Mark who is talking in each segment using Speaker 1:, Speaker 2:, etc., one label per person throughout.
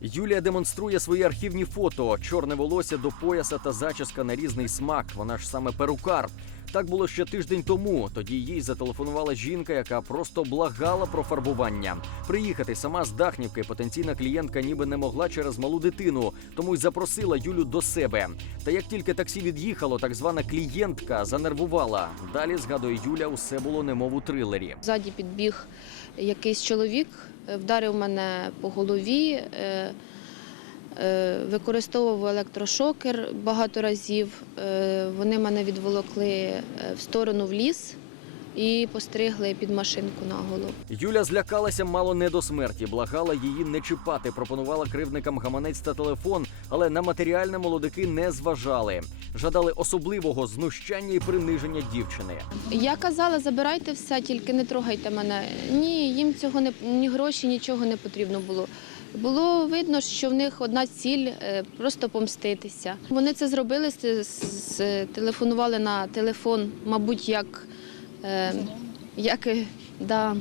Speaker 1: Юлія демонструє свої архівні фото: чорне волосся до пояса та зачіска на різний смак. Вона ж саме перукар. Так було ще тиждень тому. Тоді їй зателефонувала жінка, яка просто благала про фарбування. Приїхати сама з Дахнівки потенційна клієнтка ніби не могла через малу дитину, тому й запросила Юлю до себе. Та як тільки таксі від'їхало, так звана клієнтка занервувала. Далі згадує Юля, усе було немов у трилері.
Speaker 2: Ззаді підбіг якийсь чоловік, вдарив мене по голові, е, використовував електрошокер багато разів. Е, Вони мене відволокли е, в сторону в ліс і постригли під машинку наголо.
Speaker 1: Юля злякалася мало не до смерті, благала її не чіпати, пропонувала кривдникам гаманець та телефон, але на матеріальне молодики не зважали. Жадали особливого знущання і приниження дівчини.
Speaker 2: Я казала, забирайте все, тільки не трогайте мене. Ні, їм цього не ні гроші, нічого не потрібно було. Було видно, що в них одна ціль е, просто помститися. Вони це зробили, с- телефонували на телефон, мабуть, як, як е, да,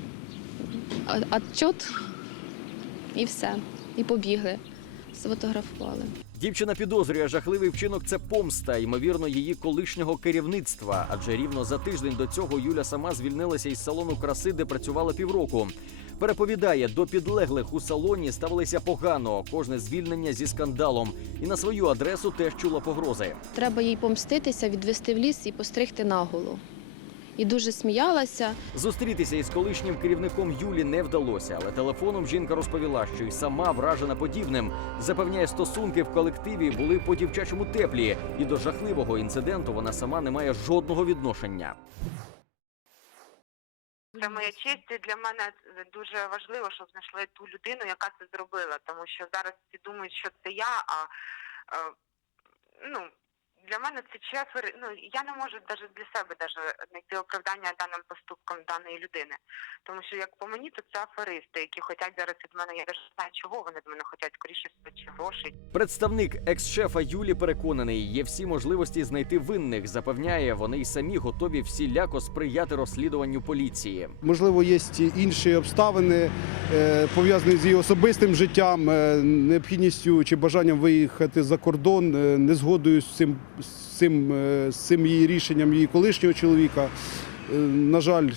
Speaker 2: отчет, і все. І побігли, сфотографували.
Speaker 1: Дівчина підозрює жахливий вчинок це помста, ймовірно, її колишнього керівництва. Адже рівно за тиждень до цього Юля сама звільнилася із салону краси, де працювала півроку. Переповідає, до підлеглих у салоні ставилися погано, кожне звільнення зі скандалом, і на свою адресу теж чула погрози.
Speaker 2: Треба їй помститися, відвести в ліс і постригти наголо. І дуже сміялася.
Speaker 1: Зустрітися із колишнім керівником Юлі не вдалося, але телефоном жінка розповіла, що й сама вражена подібним. Запевняє, стосунки в колективі були по дівчачому теплі, і до жахливого інциденту вона сама не має жодного відношення.
Speaker 3: Це моя честь. І для мене дуже важливо, щоб знайшли ту людину, яка це зробила. Тому що зараз всі думають, що це я. А е, ну для мене це четверо. Ну я не можу навіть для себе даже знайти оправдання даним поступкам даної людини. Тому що як по мені, то це аферисти, які хочуть зараз від мене. Я навіть знаю, чого вони від мене хочуть скоріше чи грошей.
Speaker 1: Представник екс-шефа Юлі переконаний, є всі можливості знайти винних. Запевняє, вони й самі готові всіляко сприяти розслідуванню поліції.
Speaker 4: Можливо, є інші обставини е, пов'язані з її особистим життям, е, необхідністю чи бажанням виїхати за кордон, е, незгодою з цим, з цим, е, з цим її рішенням її колишнього чоловіка. Е, На жаль,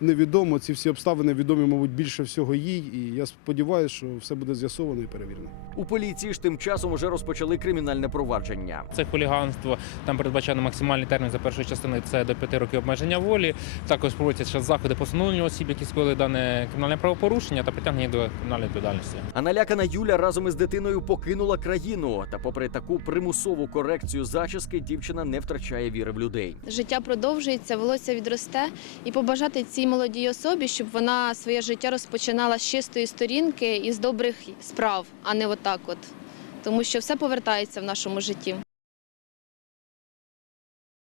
Speaker 4: невідомо. Ці всі обставини відомі, мабуть, більше всього їй. І я сподіваюся, що все буде з'ясовано і перевірено.
Speaker 1: У поліції ж тим часом уже розпочали кримінальне провадження.
Speaker 5: Це хуліганство. Там передбачено максимальний термін за першою частиною це до 5 років обмеження волі. Також проводяться ще заходи по встановленню осіб, які скоїли дане кримінальне правопорушення та притягнення до кримінальної відповідальності.
Speaker 1: А налякана Юля разом із дитиною покинула країну. Та, попри таку примусову корекцію зачіски, дівчина не втрачає віри в людей.
Speaker 2: Життя продовжується, волосся відросте, і побажати цій молодій особі, щоб вона своє життя розпочинала з чистої сторінки і з добрих справ, а не отак от. Тому що все повертається в нашому житті.